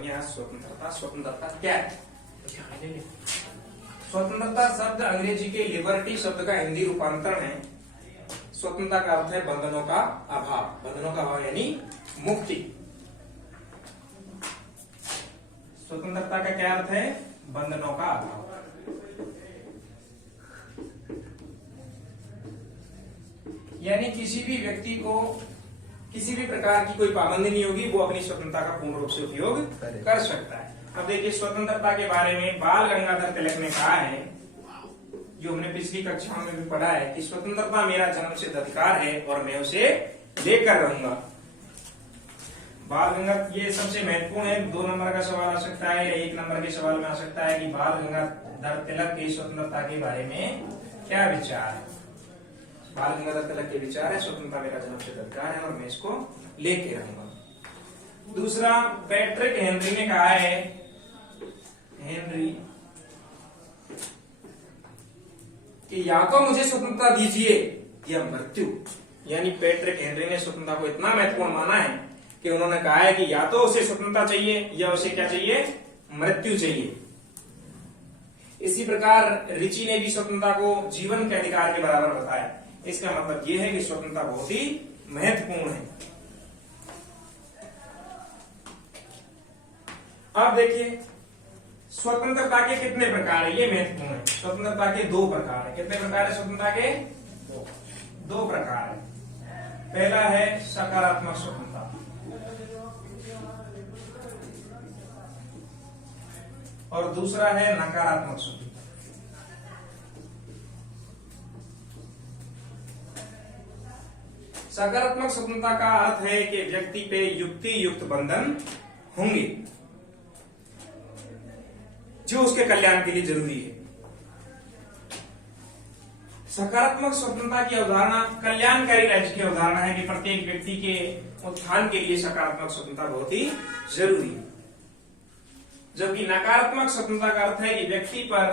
स्वतंत्रता। स्वतंत्रता क्या है? स्वतंत्रता शब्द अंग्रेजी के लिबर्टी शब्द का हिंदी रूपांतरण है। स्वतंत्रता का अर्थ है बंधनों का अभाव। बंधनों का अभाव यानी मुक्ति। स्वतंत्रता का क्या अर्थ है? बंधनों का अभाव। यानी किसी भी व्यक्ति को किसी भी प्रकार की कोई पाबंदी नहीं होगी, वो अपनी स्वतंत्रता का पूर्ण रूप से उपयोग कर सकता है। अब देखिए स्वतंत्रता के बारे में बाल गंगाधर तिलक ने कहा है, जो हमने पिछली कक्षाओं में भी पढ़ा है, कि स्वतंत्रता मेरा जन्मसिद्ध अधिकार है और मैं उसे लेकर रहूंगा। बाल गंगाधर, ये सबसे महत्वपूर्ण है। 2 नंबर का सवाल आ सकता है या 1 नंबर के सवाल में आ सकता है कि बाल गंगाधर तिलक की स्वतंत्रता के बारे में क्या विचार है। बाल गंगाधर तिलक के विचार है स्वतंत्रता मेरा जन्मसिद्ध अधिकार है और मैं इसको लेके रहूंगा। दूसरा, पैट्रिक हेनरी ने कहा है, हेनरी, कि या तो मुझे स्वतंत्रता दीजिए या मृत्यु। यानी पैट्रिक हेनरी ने स्वतंत्रता को इतना महत्वपूर्ण माना है कि उन्होंने कहा है कि या तो उसे स्वतंत्रता चाहिए या उसे क्या चाहिए? मृत्यु चाहिए। इसी प्रकार रिची ने भी स्वतंत्रता को जीवन के अधिकार के बराबर बताया। इसका मतलब यह है कि स्वतंत्रता बहुत ही महत्वपूर्ण है। अब देखिए स्वतंत्रता के कितने प्रकार है, ये महत्वपूर्ण है। स्वतंत्रता के 2 प्रकार है। कितने प्रकार है स्वतंत्रता के? 2 प्रकार है। पहला है सकारात्मक स्वतंत्रता और दूसरा है नकारात्मक स्वतंत्रता। सकारात्मक स्वतंत्रता का अर्थ है कि व्यक्ति पे युक्ति युक्त बंधन होंगे जो उसके कल्याण के लिए जरूरी है। सकारात्मक स्वतंत्रता की अवधारणा कल्याणकारी राज्य की अवधारणा है कि प्रत्येक व्यक्ति के उत्थान के लिए सकारात्मक स्वतंत्रता बहुत ही जरूरी है। जबकि नकारात्मक स्वतंत्रता का अर्थ है कि व्यक्ति पर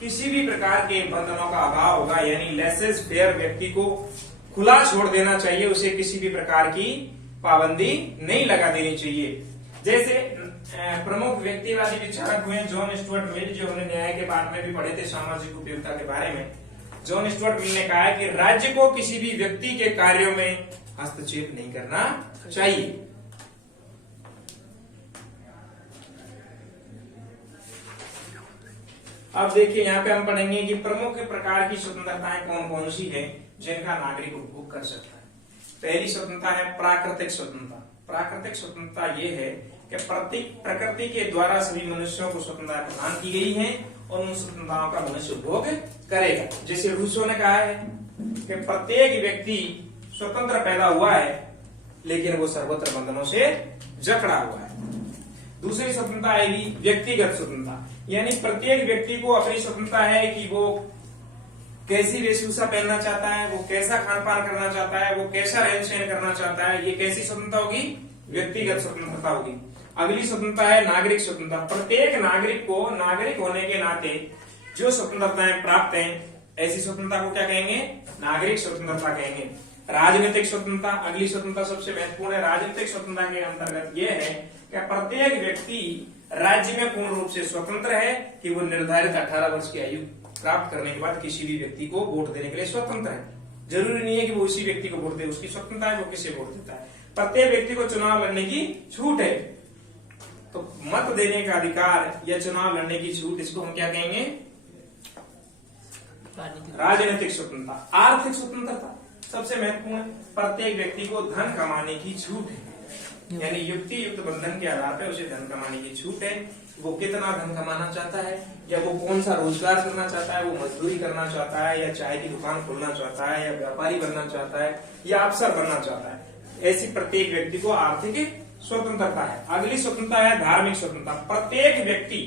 किसी भी प्रकार के बंधनों का अभाव होगा, यानी लेसेस फेयर, व्यक्ति को खुला छोड़ देना चाहिए, उसे किसी भी प्रकार की पाबंदी नहीं लगा देनी चाहिए। जैसे प्रमुख व्यक्तिवादी विचारक हुए जॉन स्टुअर्ट मिल, जो हमने न्याय के पाठ में भी पढ़े थे सामाजिक उपयोगिता के बारे में। जॉन स्टुअर्ट मिल ने कहा है कि राज्य को किसी भी व्यक्ति के कार्यों में हस्तक्षेप नहीं करना चाहिए। अब देखिए यहाँ पे हम पढ़ेंगे कि प्रमुख प्रकार की स्वतंत्रताएं कौन कौन सी है जिनका नागरिक उपभोग कर सकता है। पहली स्वतंत्रता है प्राकृतिक स्वतंत्रता। प्राकृतिक स्वतंत्रता ये है कि प्रकृति के द्वारा सभी मनुष्यों को स्वतंत्रता प्रदान की गई है और उन स्वतंत्रताओं का मनुष्य उपभोग करेगा। जैसे रूसो ने कहा है कि प्रत्येक व्यक्ति स्वतंत्र पैदा हुआ है लेकिन वो सर्वत्र बंधनों से जकड़ा हुआ है। दूसरी स्वतंत्रता आएगी व्यक्तिगत स्वतंत्रता, यानी प्रत्येक व्यक्ति को अपनी स्वतंत्रता है कि वो कैसी वेशभूषा पहनना चाहता है, वो कैसा खान पान करना चाहता है, वो कैसा रहन सहन करना चाहता है। ये कैसी स्वतंत्रता होगी? व्यक्तिगत स्वतंत्रता होगी। अगली स्वतंत्रता है नागरिक स्वतंत्रता। प्रत्येक नागरिक को नागरिक होने के नाते जो स्वतंत्रताएं प्राप्त हैं, ऐसी स्वतंत्रता को क्या कहेंगे? नागरिक स्वतंत्रता कहेंगे। राजनीतिक स्वतंत्रता, अगली स्वतंत्रता सबसे महत्वपूर्ण है। राजनीतिक स्वतंत्रता के अंतर्गत यह है कि प्रत्येक व्यक्ति राज्य में पूर्ण रूप से स्वतंत्र है कि वो निर्धारित 18 वर्ष की आयु प्राप्त करने के बाद किसी भी व्यक्ति को वोट देने के लिए स्वतंत्र है। जरूरी नहीं है कि वो उसी व्यक्ति को वोट दे, उसकी स्वतंत्रता है वो किसे वोट देता है। प्रत्येक व्यक्ति को चुनाव लड़ने की छूट है। तो मत देने का अधिकार या चुनाव लड़ने की छूट, इसको हम क्या कहेंगे? राजनीतिक स्वतंत्रता। आर्थिक स्वतंत्रता सबसे महत्वपूर्ण है। प्रत्येक व्यक्ति को धन कमाने की छूट है, यानी युक्ति युक्त बंधन के आधार पर उसे धन कमाने की छूट है। वो कितना धन कमाना चाहता है या वो कौन सा रोजगार करना चाहता है, वो मजदूरी करना चाहता है या चाय की दुकान खोलना चाहता है या व्यापारी बनना चाहता है या अफसर बनना चाहता है, ऐसी प्रत्येक व्यक्ति को आर्थिक स्वतंत्रता है। अगली स्वतंत्रता है धार्मिक स्वतंत्रता। प्रत्येक व्यक्ति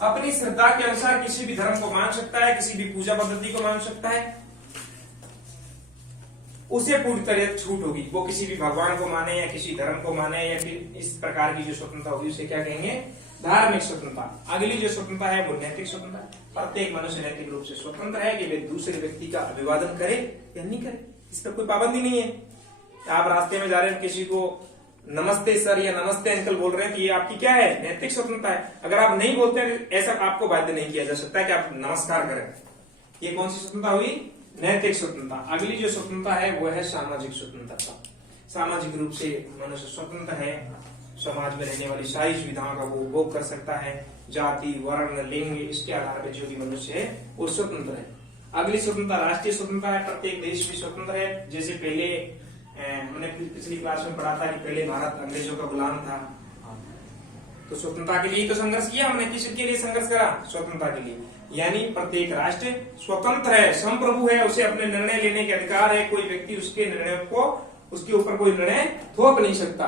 अपनी श्रद्धा के अनुसार किसी भी धर्म को मान सकता है, किसी भी पूजा पद्धति को मान सकता है, उसे पूरी तरह छूट होगी। वो किसी भी भगवान को माने या किसी धर्म को माने या फिर इस प्रकार की जो स्वतंत्रता होगी उसे क्या कहेंगे? धार्मिक स्वतंत्रता। अगली जो स्वतंत्रता है वो नैतिक स्वतंत्रता। प्रत्येक मनुष्य नैतिक रूप से स्वतंत्र है कि वे दूसरे व्यक्ति का अभिवादन करे या नहीं करे, इस पर कोई पाबंदी नहीं है। आप रास्ते में जा रहे हैं, किसी को नमस्ते सर या नमस्ते अंकल बोल रहे हैं तो ये आपकी क्या है, नैतिक स्वतंत्रता है। अगर आप नहीं बोलते हैं ऐसा आपको बाध्य नहीं किया जा सकता है कि आप नमस्कार करें। ये कौन सी स्वतंत्रता हुई, नैतिक स्वतंत्रता। अगली जो स्वतंत्रता है वो है सामाजिक स्वतंत्रता। सामाजिक रूप से मनुष्य स्वतंत्र है, समाज में रहने वाली सारी सुविधाओं का वो उपभोग कर सकता है। जाति, वर्ण, लिंग इसके आधार पर जो भी मनुष्य है वो स्वतंत्र है। अगली स्वतंत्रता राष्ट्रीय स्वतंत्रता है। प्रत्येक देश भी स्वतंत्र है। जैसे पहले हमने पिछली क्लास में पढ़ा था कि पहले भारत अंग्रेजों का गुलाम था, तो स्वतंत्रता के लिए तो संघर्ष किया हमने। किसके लिए संघर्ष करा, स्वतंत्रता के लिए। यानी प्रत्येक राष्ट्र स्वतंत्र है, संप्रभु है, उसे अपने निर्णय लेने के अधिकार है। कोई व्यक्ति उसके निर्णय को, उसके ऊपर कोई निर्णय थोप नहीं सकता।